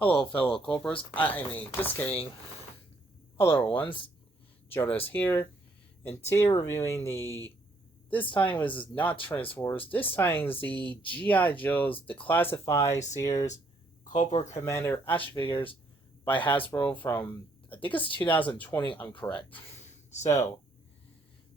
Hello, fellow Cobras. I mean, just kidding. Hello, everyone. Jonas here, and today we're reviewing the. This time was not Transformers. This time is the G.I. Joe's Declassified Series Cobra Commander action figures by Hasbro from I think it's 2020. I'm correct. So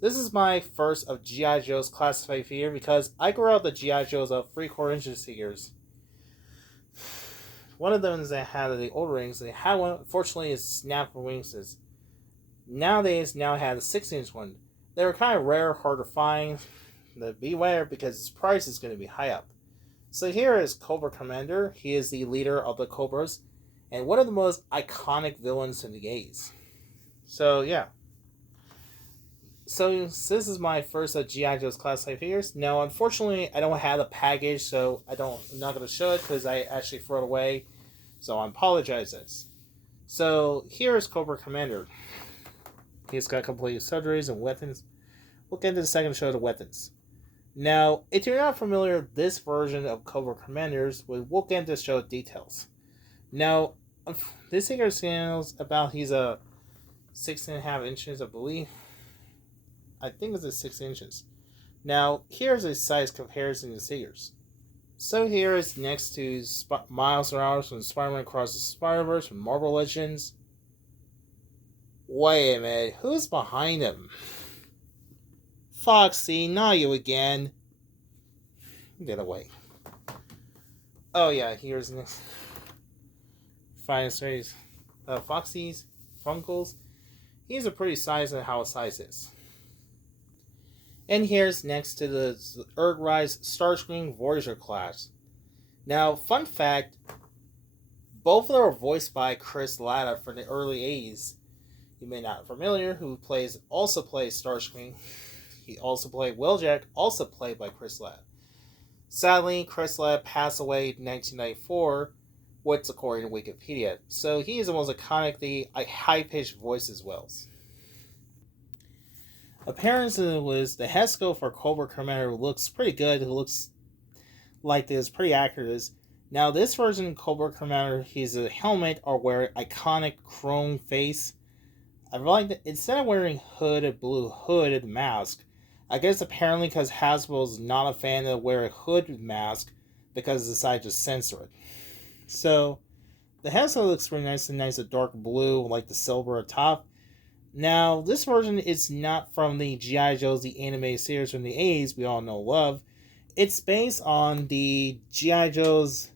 this is my first of G.I. Joe's classified figure because I grew out the G.I. Joe's of 3/4 inch figures. One of them that had the old rings, they had one. Unfortunately, is snapped wings. Nowadays, now have a 6-inch one. They were kind of rare, hard to find. Beware because its price is going to be high up. So here is Cobra Commander. He is the leader of the Cobras, and one of the most iconic villains in the 80s. So yeah. So this is my first of G.I. Joe's classified figures. Now, unfortunately, I don't have the package, so I'm not going to show it because I actually threw it away. So I apologize. So here is Cobra Commander. He's got complete surgeries and weapons. We'll get into the second show of the weapons. Now, if you're not familiar with this version of Cobra Commanders, we'll get into the show details. Now, this figure scales about he's a 6.5 inches, I believe. I think it's 6 inches. Now, here's a size comparison to figures. So here is next to Miles Morales from Spider-Man Across the Spider-Verse from Marvel Legends. Wait a minute, who's behind him? Foxy, not you again. Get away. Oh yeah, here's next. Final series. Foxy's, Funkles. He's a pretty size and how size is. And here's next to the Earthrise Starscream Voyager class. Now, fun fact, both of them are voiced by Chris Latta from the early 80s. You may not be familiar, who also plays Starscream. He also played Wheeljack, also played by Chris Latta. Sadly, Chris Latta passed away in 1994, what's according to Wikipedia. So he is the most iconically high-pitched voice as well. Apparently, was the head sculpt for Cobra Commander looks pretty good. It looks like this, pretty accurate. Now, this version of Cobra Commander, he's a helmet or wear iconic chrome face. I like that instead of wearing blue hooded mask. I guess apparently because Hasbro's not a fan of wear a hood mask because they decided to censor it. So the head sculpt looks pretty nice a dark blue like the silver at top. Now, this version is not from the G.I. Joe's, the anime series from the 80s we all know love. It's based on the G.I. Joe's,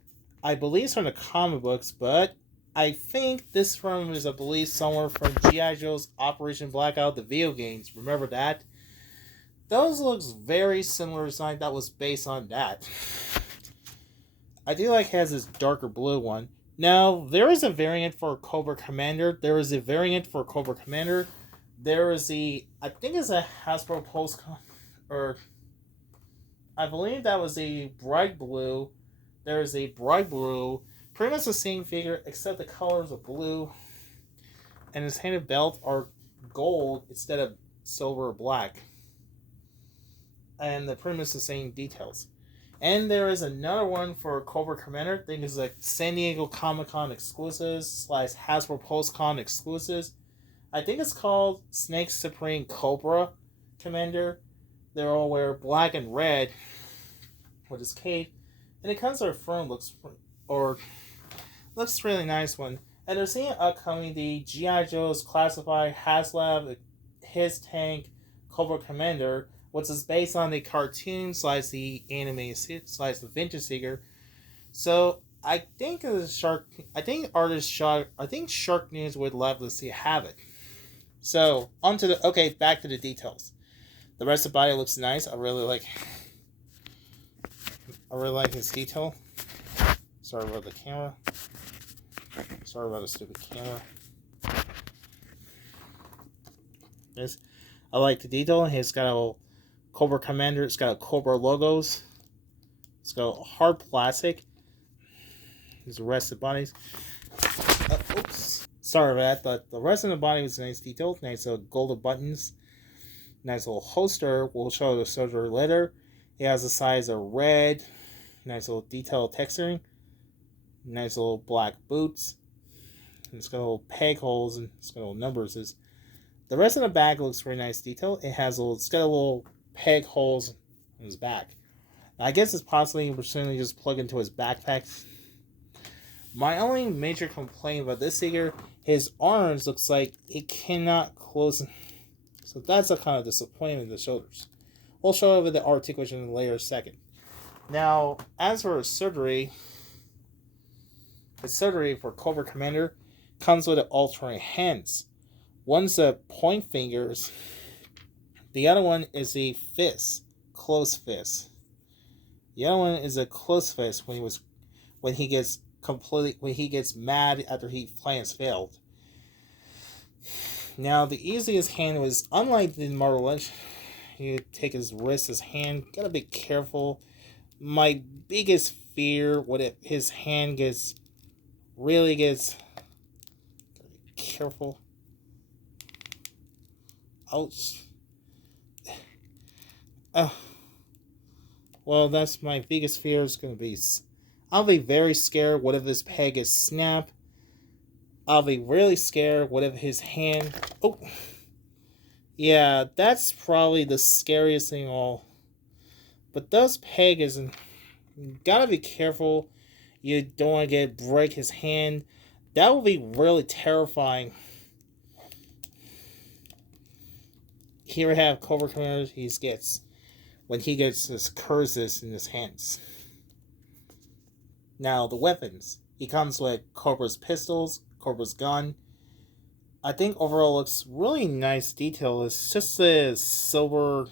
I believe it's from the comic books, but I think this from is, I believe, somewhere from G.I. Joe's Operation Blackout, the video games. Remember that? Those looks very similar design that was based on that. I do like it has this darker blue one. Now, there is a variant for Cobra Commander. There is a I think it's a Hasbro Postcon, or I believe that was a bright blue. There is a bright blue, pretty much the same figure except the colors are blue, and his handed belt are gold instead of silver or black, and they're pretty much the same details. And there is another one for Cobra Commander. I think it's like San Diego Comic-Con exclusives / Hasbro Postcon exclusives. I think it's called Snake Supreme Cobra Commander. They all wear black and red with his cape. And it comes with a front looks really nice one. And they're seeing upcoming the G.I. Joe's Classified HasLab His Tank Cobra Commander, which is based on the cartoon / the anime / the vintage figure. So I think Shark News would love to see have it. So back to the details. The rest of the body looks nice. I really like his detail. Sorry about the camera. Sorry about the stupid camera. Yes, I like the detail. He's got a Cobra Commander. It's got a Cobra logos. It's got hard plastic. His rest of the bodies. Oops. Sorry about that, but the rest of the body was nice detail. Nice little golden buttons. Nice little holster. We'll show the soldier later. It has the size of red. Nice little detailed texturing. Nice little black boots. It's got little peg holes and it's got little numbers. The rest of the bag looks very nice detail. It's got a little peg holes in his back. I guess it's possibly presumably just plug into his backpack. My only major complaint about this figure, his arms looks like it cannot close. So that's a kind of disappointment in the shoulders. We'll show over the articulation in a later second. Now, as for surgery, the surgery for Cobra Commander comes with alternate hands. One's a point fingers, the other one is a fist, close fist. The other one is a close fist when he gets mad after he plans failed. Now the easiest hand was, unlike the Marvel Legends, you take his wrist, his hand. Gotta be careful. My biggest fear, what if his hand really gets. Gotta be careful. Ouch. Well, that's my biggest fear is gonna be. I'll be very scared. What if this peg is snapped? I'll be really scared. What if his hand. Oh. Yeah, that's probably the scariest thing of all. But those peg isn't. Gotta be careful. You don't want to break his hand. That would be really terrifying. Here we have Cobra Commander. When he gets his curses in his hands. Now the weapons. He comes with Cobra's pistols, Cobra's gun. I think overall looks really nice detail. It's just a silver.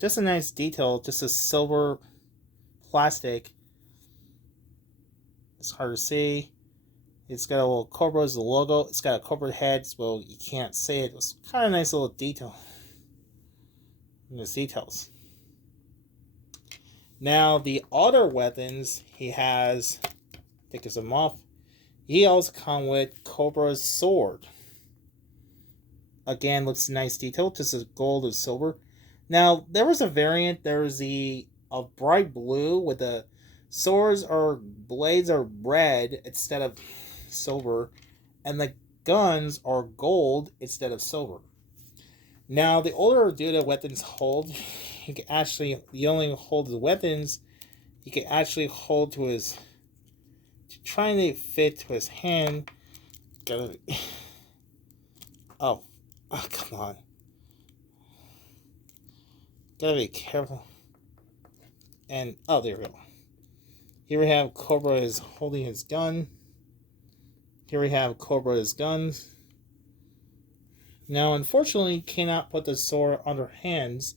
Just a nice detail. Just a silver plastic. It's hard to see. It's got a little Cobra's logo. It's got a Cobra head, so you can't see it. It's kind of nice little detail. In the details. Now the other weapons he has, take some off. He also comes with Cobra's sword. Again, looks nice detail, just a gold and silver. Now there was a variant. There was a bright blue with the swords or blades are red instead of silver, and the guns are gold instead of silver. Now the older the weapons hold, you can only hold the weapons. You can actually hold to his. Trying to fit to his hand. Oh, come on. Gotta be careful. And, there we go. Here we have Cobra is holding his gun. Here we have Cobra's guns. Now, unfortunately, you cannot put the sword under hands.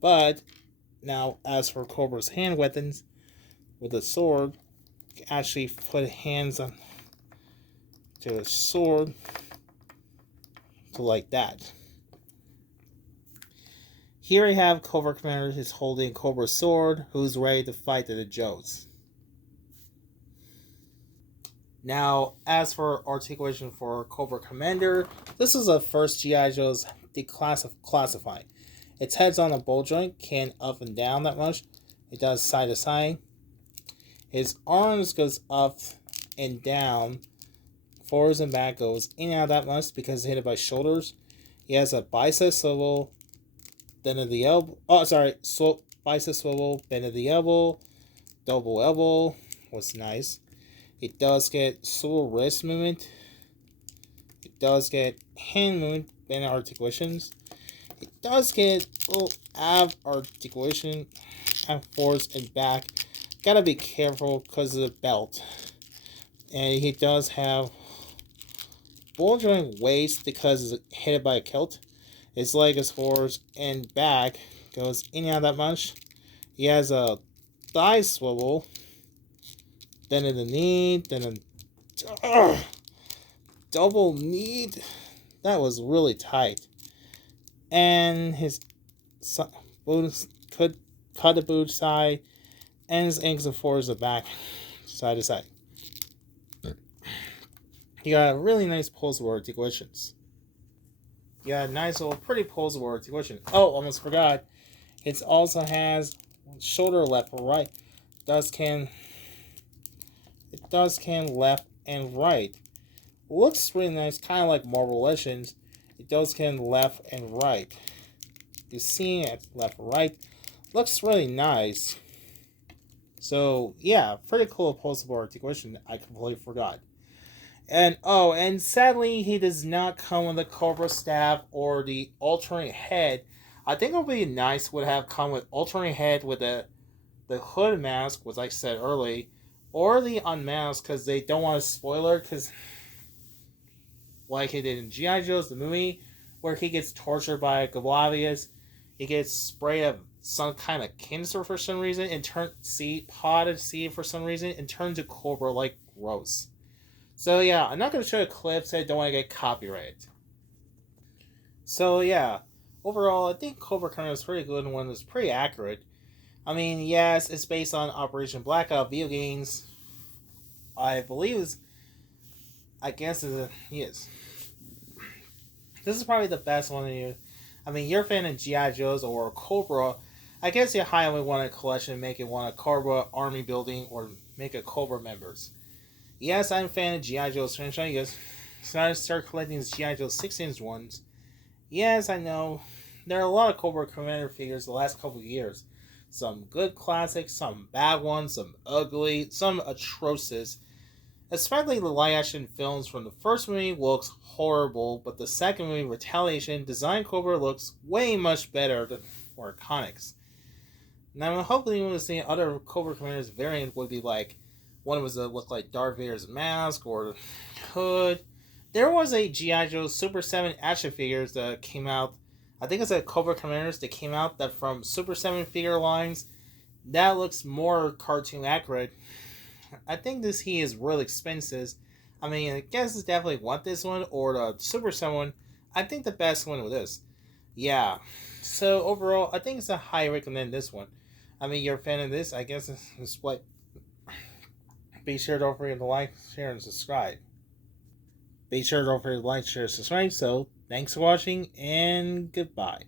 But, now, as for Cobra's hand weapons, with the sword, you can actually put hands on to the sword, to like that. Here we have Cobra Commander is holding Cobra's sword, who's ready to fight the Joes. Now, as for articulation for Cobra Commander, this is the first G.I. Joe's declassified. Its head's on a ball joint, can't up and down that much. It does side to side. His arms goes up and down. Forwards and back goes in and out that much because it's hit by shoulders. He has a bicep swivel, bend of the elbow. Bicep swivel, bend of the elbow, double elbow. Was nice. It does get swivel wrist movement. It does get hand movement and articulations. It does get little ab articulation and forwards and back. Gotta be careful because of the belt. And he does have ball joint waist because it's hit by a kilt. His leg is forwards and back goes in and out that much. He has a thigh swivel. Then in the knee, then a double knee. That was really tight. And his boots could cut the boot side, and his ankles and forwards the back, side to side. He got really nice pulse articulations. Yeah, nice little pretty posable articulation. Oh, almost forgot. It also has shoulder left or right. Does can it does can left and right. Looks really nice, kind of like Marvel Legends. It does can left and right. You see it left and right. Looks really nice. So yeah, pretty cool posable articulation. I completely forgot. And sadly, he does not come with the Cobra staff or the alternate head. I think it would be nice would have come with alternate head with the hood mask, was I said early, or the unmask because they don't want to spoiler because like he did in G.I. Joe's the movie where he gets tortured by Gavlavius, he gets sprayed of some kind of cancer for some reason and potted seed for some reason and turns to Cobra like gross. So yeah, I'm not gonna show you clips. I don't want to get copyrighted. So yeah, overall, I think Cobra Commander is pretty good and one that's pretty accurate. I mean, yes, it's based on Operation Blackout video games. I believe it's. I guess yes. This is probably the best one of you. I mean, you're a fan of GI Joes or Cobra. I guess you highly want a collection, make it one a Cobra army building, or make a Cobra members. Yes, I'm a fan of G.I. Joe's franchise. Yes, so I start collecting these G.I. Joe 6-inch ones. Yes, I know. There are a lot of Cobra Commander figures the last couple of years. Some good classics, some bad ones, some ugly, some atrocious. Especially the live action films from the first movie looks horrible, but the second movie, Retaliation, Design Cobra looks way much better than for Iconics. Now, hopefully, we'll see other Cobra Commanders variant would be like one was that looked like Darth Vader's mask or hood. There was a G.I. Joe Super 7 action figures that came out. I think it's a Cobra Commanders that came out that from Super 7 figure lines. That looks more cartoon accurate. I think this he is really expensive. I mean, I guess it's definitely want this one or the Super 7 one. I think the best one with this. Yeah. So overall, I think it's a high recommend this one. I mean, you're a fan of this. I guess it's what. Be sure to don't forget to like, share, and subscribe. Be sure to don't forget to like, share, and subscribe. So, thanks for watching, and goodbye.